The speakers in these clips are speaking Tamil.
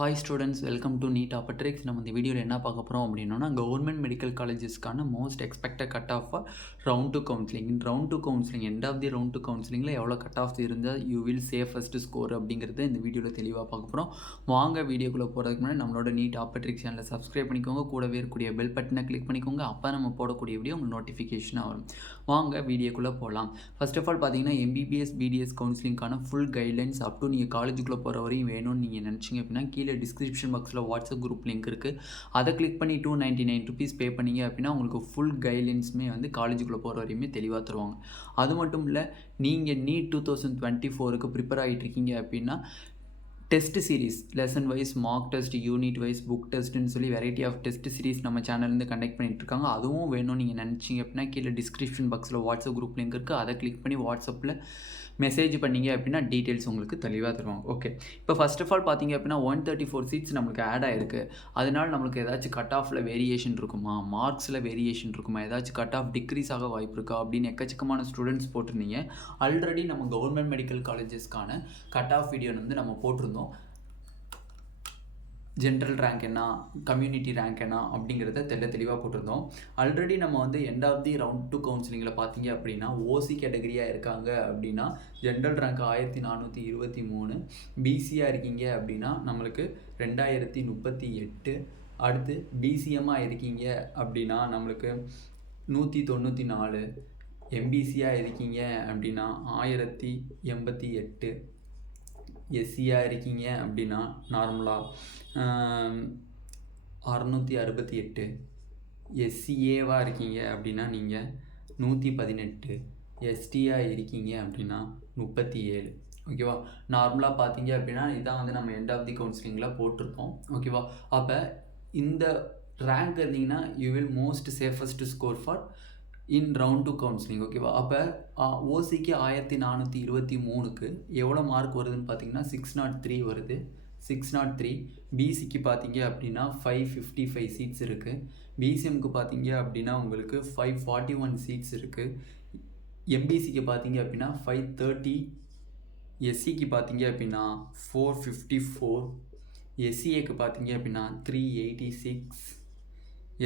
Hi students, welcome to NEET ஆப்பட்ரிக்ஸ். நம்ம இந்த வீடியோவில் என்ன பார்க்க போகிறோம் அப்படின்னா, கவர்மெண்ட் மெடிக்கல் காலேஜஸ்க்கான most expected cut off round two counselling. Round two counselling end of the round two கவுன்சிலிங்கில் எவ்வளோ கட் ஆஃப்ஸ் இருந்தால் யூ வில் சேஃபஸ்ட் ஸ்கோர் அப்படிங்கிறத இந்த வீடியோவில் தெளிவாக பார்க்க போகிறோம். வாங்க வீடியோக்குள்ளே போகிறதுக்கு முன்னாடி நம்மளோட நீட் ஆப்பட்ரிக்ஸ் சேனலை சப்ஸ்கிரைப் பண்ணிக்கோங்க, கூடவே இருக்கக்கூடிய பெல் பட்டனை கிளிக் பண்ணிக்கோங்க. அப்போ நம்ம போடக்கூடிய வீடியோ உங்களுக்கு நோட்டிஃபிகேஷனாக வரும். வாங்க வீடியோக்குள்ளே போகலாம். ஃபர்ஸ்ட் ஆஃப் ஆல் பார்த்தீங்கன்னா, எம்பிபிஎஸ் பிடிஎஸ் கவுன்சிலிங்கான ஃபுல் கைட்லைன்ஸ் அப் டு நீங்கள் காலேஜுக்குள்ளே போகிற வரையும் வேணும்னு நீங்கள் நினச்சிங்க அப்படின்னா கீழே டிஸ்கிரிப்ஷன் பாக்ஸில் வாட்ஸ்அப் குரூப் லிங்க் இருக்குது. அதை கிளிக் பண்ணி $299 பே பண்ணிங்க அப்படின்னா உங்களுக்கு ஃபுல் கைட்லைன்ஸுமே வந்து காலேஜுக்குள்ளே போகிற வரையுமே தெளிவாக தருவாங்க. அது மட்டும் இல்லை, நீங்கள் நீட் 2024க்கு ப்ரிப்பேர் ஆகிட்டு இருக்கீங்க அப்படின்னா test series lesson wise, mark test, unit wise, book டெஸ்ட்டுன்னு சொல்லி வெரைட்டி ஆஃப் டெஸ்ட் சீரீஸ் நம்ம சேனல்லேருந்து கண்டக்ட் பண்ணிட்டு இருக்காங்க. அதுவும் வேணும் நீங்கள் நினச்சிங்க அப்படின்னா கீழே டிஸ்கிரிப்ஷன் பாக்ஸில் வாட்ஸ்அப் குரூப் லிங்க் இருக்குது. அதை கிளிக் பண்ணி வாட்ஸ்அப்பில் மெசேஜ் பண்ணிங்க அப்படின்னா டீட்டெயில்ஸ் உங்களுக்கு தெளிவாக தருவாங்க. ஓகே, இப்போ ஃபர்ஸ்ட் ஆஃப் ஆல் பார்த்தீங்க அப்படின்னா 134 சீட்ஸ் நம்மளுக்கு ஆட் ஆகிருக்கு. அதனால் நம்மளுக்கு ஏதாச்சும் கட் ஆஃபில் வேரியேஷன் இருக்குமா, மார்க்ஸில் வேரியேஷன் இருக்குமா, ஏதாச்சும் கட் ஆஃப் டிக்ரீஸ் ஆக வாய்ப்பு இருக்கா அப்படின்னு எக்கச்சக்கமான ஸ்டூடெண்ட்ஸ் போட்டிருந்தீங்க. ஆல்ரெடி நம்ம கவர்மெண்ட் மெடிக்கல் காலேஜஸ்க்கான கட் ஆஃப் வீடியோ வந்து நம்ம போட்டிருந்தோம். ஜென்ரல் ரேங்க் என்ன, கம்யூனிட்டி ரேங்க் என்ன அப்படிங்கிறத தெளிவாக போட்டிருந்தோம். ஆல்ரெடி நம்ம வந்து end of the round two கவுன்சிலிங்கில் பார்த்தீங்க அப்படின்னா ஓசி கேட்டகரியாக இருக்காங்க அப்படின்னா ஜென்ரல் ரேங்க் 1423, பிசியாக இருக்கீங்க அப்படின்னா நம்மளுக்கு 2038, அடுத்து பிசிஎம்மாக இருக்கீங்க அப்படின்னா நம்மளுக்கு 194, எம்பிசியாக இருக்கீங்க அப்படின்னா 1088, எஸ்சியாக இருக்கீங்க அப்படின்னா நார்மலாக 668, எஸ்சிஏவாக இருக்கீங்க அப்படின்னா நீங்கள் 118, எஸ்டியாக இருக்கீங்க அப்படின்னா 37. ஓகேவா, நார்மலாக பார்த்தீங்க அப்படின்னா இதான் வந்து நம்ம எண்ட் ஆஃப் தி கவுன்சிலிங்கில் போட்டிருப்போம். ஓகேவா, அப்போ இந்த ரேங்க் இருந்தீங்கன்னா you will most safest score for in round two counselling. ஓகேவா, அப்போ ஓசிக்கு 1423க்கு எவ்வளோ மார்க் வருதுன்னு பார்த்தீங்கன்னா 603 வருது. 603. பிசிக்கு பார்த்தீங்க அப்படின்னா 555 சீட்ஸ் இருக்குது. பிசிஎம்க்கு பார்த்தீங்க அப்படின்னா உங்களுக்கு 541 சீட்ஸ் இருக்குது. எம்பிசிக்கு பார்த்தீங்க அப்படின்னா 530, எஸ்சிக்கு பார்த்தீங்க அப்படின்னா 454, எஸ்சிஏக்கு பார்த்தீங்க அப்படின்னா 386,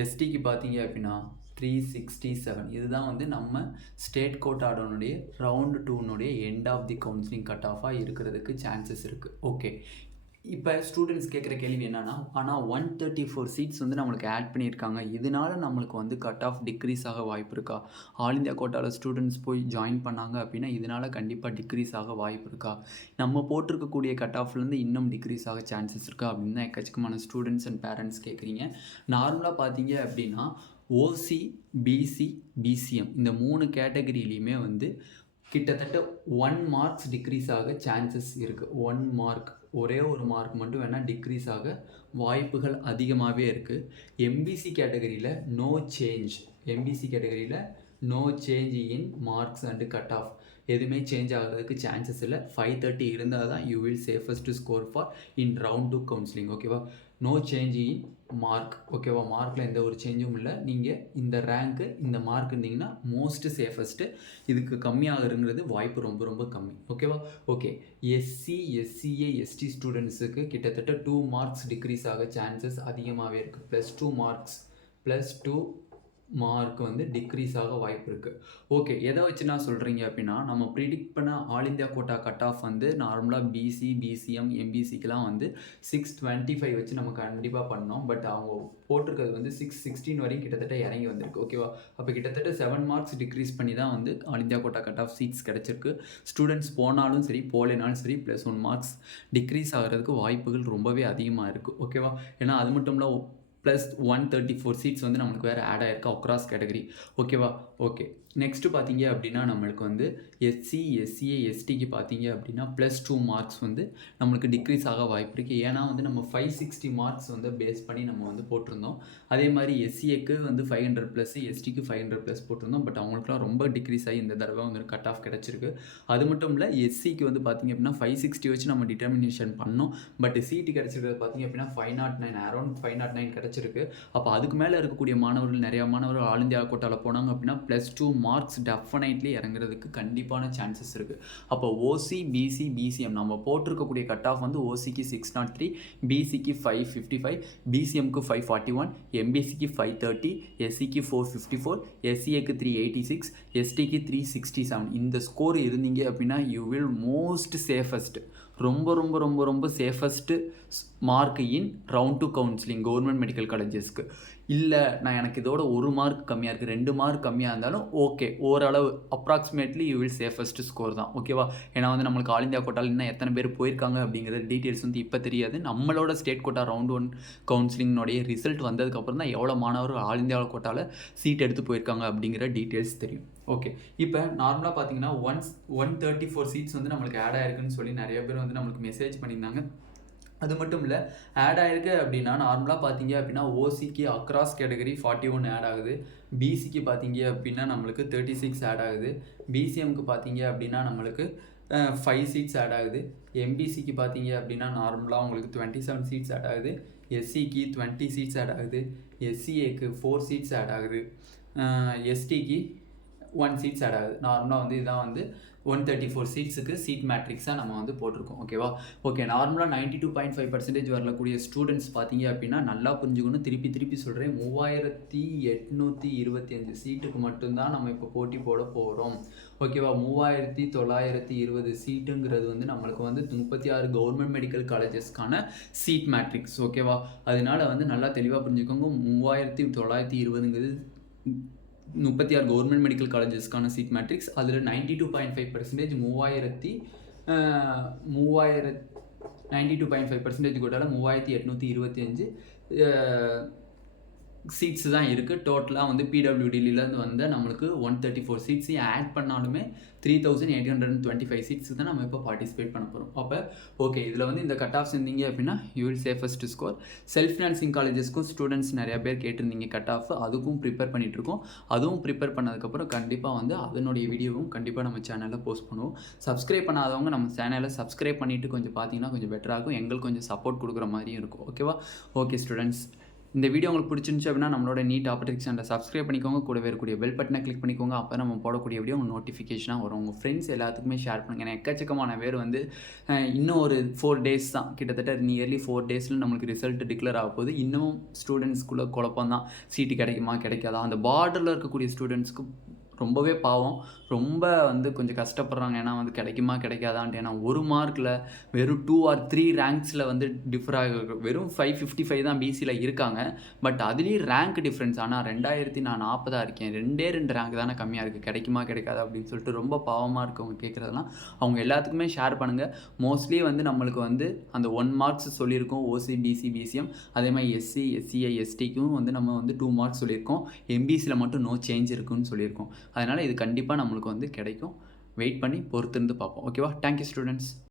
எஸ்டிக்கு பார்த்தீங்க அப்படின்னா 367. இதுதான் வந்து நம்ம ஸ்டேட் கோட்டாடனுடைய ரவுண்டு 2னுடைய end of the counselling cut ஆஃபாக இருக்கிறதுக்கு சான்சஸ் இருக்குது. ஓகே, இப்போ ஸ்டூடெண்ட்ஸ் கேட்குற கேள்வி என்னென்னா, ஆனால் 134 சீட்ஸ் வந்து நம்மளுக்கு ஆட் பண்ணியிருக்காங்க, இதனால நம்மளுக்கு வந்து கட் ஆஃப் டிக்ரீஸ் ஆக வாய்ப்பு இருக்கா? ஆல் இந்தியா கோட்டாவில் ஸ்டூடெண்ட்ஸ் போய் ஜாயின் பண்ணாங்க அப்படின்னா இதனால் கண்டிப்பாக டிக்ரீஸ் ஆக வாய்ப்பு இருக்கா? நம்ம போட்டிருக்கக்கூடிய கட் ஆஃப்லேருந்து இன்னும் டிக்ரீஸ் ஆக சான்சஸ் இருக்கா அப்படின்னு தான் எக்கச்சக்கமான ஸ்டூடெண்ட்ஸ் அண்ட் பேரண்ட்ஸ் கேட்குறீங்க. நார்மலாக பார்த்தீங்க அப்படின்னா ஓசி, பிசி, பிசிஎம் இந்த 3 கேட்டகரியிலையுமே வந்து கிட்டத்தட்ட 1 மார்க்ஸ் டிக்ரீஸ் ஆக சான்சஸ் இருக்குது. 1 மார்க், ஒரே ஒரு மார்க் மட்டும் வேணால் டிக்ரீஸ் ஆக வாய்ப்புகள் அதிகமாகவே இருக்குது. எம்பிசி கேட்டகரியில் நோ சேஞ்ச், எம்பிசி கேட்டகரியில் no change in marks and cut off, எதுவுமே சேஞ்ச் ஆகிறதுக்கு சான்சஸ் இல்லை. 530 இருந்தால் தான் you will safest score for in round two counselling. ஓகேவா, நோ சேஞ்ச் இன் மார்க். ஓகேவா, மார்க்கில் எந்த ஒரு சேஞ்சும் இல்லை. நீங்கள் இந்த ரேங்க்கு இந்த மார்க் இருந்தீங்கன்னா மோஸ்ட் சேஃபஸ்ட்டு. இதுக்கு கம்மியாகிறங்கிறது வாய்ப்பு ரொம்ப ரொம்ப கம்மி. ஓகேவா, ஓகே. எஸ்சி, எஸ்சிஏ, எஸ்டி ஸ்டூடெண்ட்ஸுக்கு கிட்டத்தட்ட 2 மார்க்ஸ் டிக்ரீஸ் ஆக சான்சஸ் அதிகமாகவே இருக்குது. +2 மார்க்ஸ், +2 மார்க் வந்து டிக்ரீஸ் ஆக வாய்ப்பு இருக்குது. ஓகே, எதை வச்சு நான் சொல்கிறீங்க அப்படின்னா, நம்ம ப்ரிடிக்ட் பண்ண all India quota cut off வந்து நார்மலாக பிசி, பிசிஎம், எம்பிசிக்கெலாம் வந்து 625 வச்சு நம்ம கண்டிப்பாக பண்ணோம். பட் அவங்க போட்டிருக்கிறது வந்து 616 வரையும் கிட்டத்தட்ட இறங்கி வந்திருக்கு. ஓகேவா, அப்போ கிட்டத்தட்ட 7 மார்க்ஸ் டிக்ரீஸ் பண்ணி தான் வந்து all India quota cut off seats கிடச்சிருக்கு. ஸ்டூடெண்ட்ஸ் போனாலும் சரி போகலைனாலும் சரி +1 மார்க்ஸ் டிக்ரீஸ் ஆகிறதுக்கு வாய்ப்புகள் ரொம்பவே அதிகமாக இருக்குது. ஓகேவா, ஏன்னா அது மட்டும் இல்லை +134 சீட்ஸ் வந்து நம்மளுக்கு வேறு ஆட் ஆகிருக்கு அக்ராஸ் கேட்டகரி. ஓகேவா, ஓகே. நெக்ஸ்ட்டு பார்த்தீங்க அப்படின்னா நம்மளுக்கு வந்து எஸ்சி, எஸ்சிஏ, எஸ்டிக்கு பார்த்தீங்க அப்படின்னா +2 மார்க்ஸ் வந்து நம்மளுக்கு டிக்ரீஸ் ஆக வாய்ப்பு இருக்குது. ஏன்னா வந்து நம்ம 560 மார்க்ஸ் வந்து பேஸ் பண்ணி நம்ம வந்து போட்டிருந்தோம். அதே மாதிரி எஸ்சிஏக்கு வந்து 500+, எஸ்டிக்கு 500+ போட்டிருந்தோம். பட் அவங்களுக்குலாம் ரொம்ப டிக்ரீஸ் ஆகி இந்த தடவை வந்து கட் ஆஃப் கிடச்சிருக்கு. அது மட்டும் இல்லை, எஸ்சிக்கு வந்து பார்த்திங்க அப்படின்னா 560 வச்சு நம்ம டிட்டர்மினேஷன் பண்ணோம். பட் சீட்டு கிடச்சிருக்கிறது பார்த்திங்க அப்படின்னா 509, அரௌண்ட் 509 கிடச்சி குறைச்சிருக்கு. அப்போ அதுக்கு மேலே இருக்கக்கூடிய மாணவர்கள் நிறையா மாணவர்கள் ஆல் இந்தியா கோட்டாவில் போனாங்க அப்படின்னா +2 மார்க்ஸ் டெஃபினைட்லி இறங்குறதுக்கு கண்டிப்பான சான்சஸ் இருக்குது. அப்போ ஓசி பிசி பிசிஎம் நம்ம போட்டிருக்கக்கூடிய கட் ஆஃப் வந்து ஓசிக்கு 603, பிசிக்கு 555, பிசிஎம்க்கு 541, எம்பிசிக்கு 530, எஸ்சிக்கு 454, எஸ்சிஏக்கு 386, எஸ்டிக்கு 367. இந்த ஸ்கோர் இருந்தீங்க அப்படின்னா யூ வில் மோஸ்ட் சேஃபஸ்ட், ரொம்ப ரொம்ப ரொம்ப ரொம்ப safest mark in round 2 counselling government medical காலேஜஸ்க்கு. இல்லை நான் எனக்கு இதோட 1 மார்க் கம்மியாக இருக்குது, 2 மார்க் கம்மியாக இருந்தாலும் ஓகே, ஓரளவு approximately you will safest score தான். ஓகேவா? ஏன்னா வந்து நம்மளுக்கு ஆல் இந்தியா கோட்டாவில் இன்னும் எத்தனை பேர் போயிருக்காங்க அப்படிங்கிற டீட்டெயில்ஸ் வந்து இப்போ தெரியாது. நம்மளோட ஸ்டேட் கோட்டா ரவுண்ட் 1 கவுன்சிலிங்கோடைய ரிசல்ட் வந்ததுக்கப்புறம் தான் எவ்வளோ மாணவர்கள் ஆல் இந்தியா கோட்டாவில் சீட் எடுத்து போயிருக்காங்க அப்படிங்கிற டீட்டெயில்ஸ் தெரியும். ஓகே, இப்போ நார்மலாக பார்த்தீங்கன்னா 134 சீட்ஸ் வந்து நம்மளுக்கு ஆட் ஆயிருக்குன்னு சொல்லி நிறைய பேர் வந்து நம்மளுக்கு மெசேஜ் பண்ணியிருந்தாங்க. அது மட்டும் இல்லை, ஆட் ஆயிருக்கு அப்படின்னா நார்மலாக பார்த்தீங்க அப்படின்னா ஓசிக்கு அக்ராஸ் கேட்டகரி 41 ஆட் ஆகுது, பிசிக்கு பார்த்தீங்க அப்படின்னா நம்மளுக்கு 36 ஆட் ஆகுது, பிசிஎம்க்கு பார்த்தீங்க அப்படின்னா நம்மளுக்கு 5 சீட்ஸ் ஆட் ஆகுது, எம்பிசிக்கு பார்த்தீங்க அப்படின்னா நார்மலாக உங்களுக்கு 27 சீட்ஸ் ஆட் ஆகுது, எஸ்சிக்கு 20 சீட்ஸ் ஆட் ஆகுது, எஸ்சிஏக்கு 4 சீட்ஸ் ஆட் ஆகுது, எஸ்டிக்கு 1 சீட்ஸ் ஆட் ஆகுது. நார்மலாக வந்து இதான் வந்து 134 சீட்ஸுக்கு சீட் மேட்ரிக்ஸாக நம்ம வந்து போட்டிருக்கோம். ஓகேவா? ஓகே, நார்மலாக 92.5% வரக்கூடிய ஸ்டூடெண்ட்ஸ் பார்த்தீங்க அப்படின்னா நல்லா புரிஞ்சுக்கணும். திருப்பி சொல்கிறேன், 3825 சீட்டுக்கு மட்டும்தான் நம்ம இப்போ போட்டி போட போகிறோம். ஓகேவா? 3920 சீட்டுங்கிறது வந்து நம்மளுக்கு வந்து 36 கவர்மெண்ட் மெடிக்கல் காலேஜஸ்க்கான சீட் மேட்ரிக்ஸ். ஓகேவா? அதனால வந்து நல்லா தெளிவாக புரிஞ்சுக்கோங்க. 3920ங்கிறது 36 கவர்மெண்ட் மெடிக்கல் காலேஜஸ்க்கான சீட் மேட்ரிக்ஸ். அதில் 92.5% 92.5% கோட்டால 3825 சீட்ஸ் தான் இருக்குது. டோட்டலாக வந்து பிடபிள்யூடிலேருந்து வந்து நம்மளுக்கு 134 சீட்ஸையும் ஆட் பண்ணாலுமே 3825 சீட்ஸ் தான் நம்ம இப்போ பார்ட்டிசிபேட் பண்ண போகிறோம். அப்போ ஓகே, இதில் வந்து இந்த கட் ஆஃப்ஸ் இருந்தீங்க அப்படின்னா you will safest score. Self financing காலேஜஸ்க்கும் ஸ்டூடெண்ட்ஸ் நிறையா பேர் கேட்டிருந்தீங்க கட் ஆஃப், அதுக்கும் ப்ரிப்பேர் பண்ணிகிட்ருக்கோம். அதுவும் ப்ரிப்பேர் பண்ணதுக்கப்புறம் கண்டிப்பாக வந்து அதனுடைய வீடியோவும் கண்டிப்பாக நம்ம சேனலில் போஸ்ட் பண்ணுவோம். சப்ஸ்கிரைப் பண்ணாதவங்க நம்ம சேனலை சப்ஸ்கிரைப் பண்ணிவிட்டு கொஞ்சம் பார்த்தீங்கன்னா கொஞ்சம் பெட்டராகும், எங்களுக்கு கொஞ்சம் சப்போர்ட் கொடுக்குற மாதிரியும் இருக்கும். ஓகேவா? ஓகே ஸ்டூடெண்ட்ஸ், இந்த வீடியோ உங்களுக்கு பிடிச்சிருந்துச்சு அப்படின்னா நம்மளோட நீட் ஆப்டிக்ஸ் சேனலை சப்ஸ்கிரைப் பண்ணிக்கோங்க, கூடவே இருக்கக்கூடிய பெல் பட்டனை கிளிக் பண்ணிக்கோங்க. அப்போ நம்ம போடக்கூடிய வீடியோ உங்கள் நோட்டிஃபிகேஷனாக வரும். உங்கள் ஃப்ரெண்ட்ஸ் எல்லாத்துக்குமே ஷேர் பண்ணுங்கள். ஏன்னா எக்கச்சக்கமான பேர் வந்து இன்னும் ஒரு 4 டேஸ் தான், கிட்டத்தட்ட நியர்லி 4 டேஸில் நம்மளுக்கு ரிசல்ட் டிக்ளேர் ஆக போகுது. இன்னும் ஸ்டூடெண்ட்ஸ்குள்ளே குழப்பம் தான், சீட்டு கிடைக்குமா கிடைக்காதா. அந்த பார்டரில் இருக்கக்கூடிய ஸ்டூடெண்ட்ஸ்க்கு ரொம்பவே பாவம், ரொம்ப வந்து கொஞ்சம் கஷ்டப்படுறாங்க. ஏன்னா வந்து கிடைக்குமா கிடைக்காதான்ட்டு. ஏன்னா 1 மார்க்கில் வெறும் 2 or 3 ரேங்க்ஸில் வந்து டிஃபர் ஆக, வெறும் 555 தான் பிசியில் இருக்காங்க. பட் அதுலேயும் ரேங்க் டிஃப்ரென்ஸ். ஆனால் 2040 இருக்கேன், 2 ரேங்க் தானே கம்மியாக இருக்குது, கிடைக்குமா கிடைக்காதா அப்படின்னு சொல்லிட்டு ரொம்ப பாவமாக இருக்கவங்க கேட்குறதெல்லாம் அவங்க எல்லாத்துக்குமே ஷேர் பண்ணுங்கள். மோஸ்ட்லி வந்து நம்மளுக்கு வந்து அந்த 1 மார்க்ஸ் சொல்லியிருக்கோம் ஓசி பிசி பிசிஎம், அதே மாதிரி எஸ்சி எஸ்சிஐ எஸ்டிக்கும் வந்து நம்ம வந்து 2 மார்க்ஸ் சொல்லியிருக்கோம். எம்பிசியில் மட்டும் நோ சேஞ்ச் இருக்குன்னு சொல்லியிருக்கோம். அதனால் இது கண்டிப்பாக நம்மளுக்கு வந்து கிடைக்கும். வெயிட் பண்ணி பொறுத்திருந்து பார்ப்போம். ஓகேவா? Thank you students.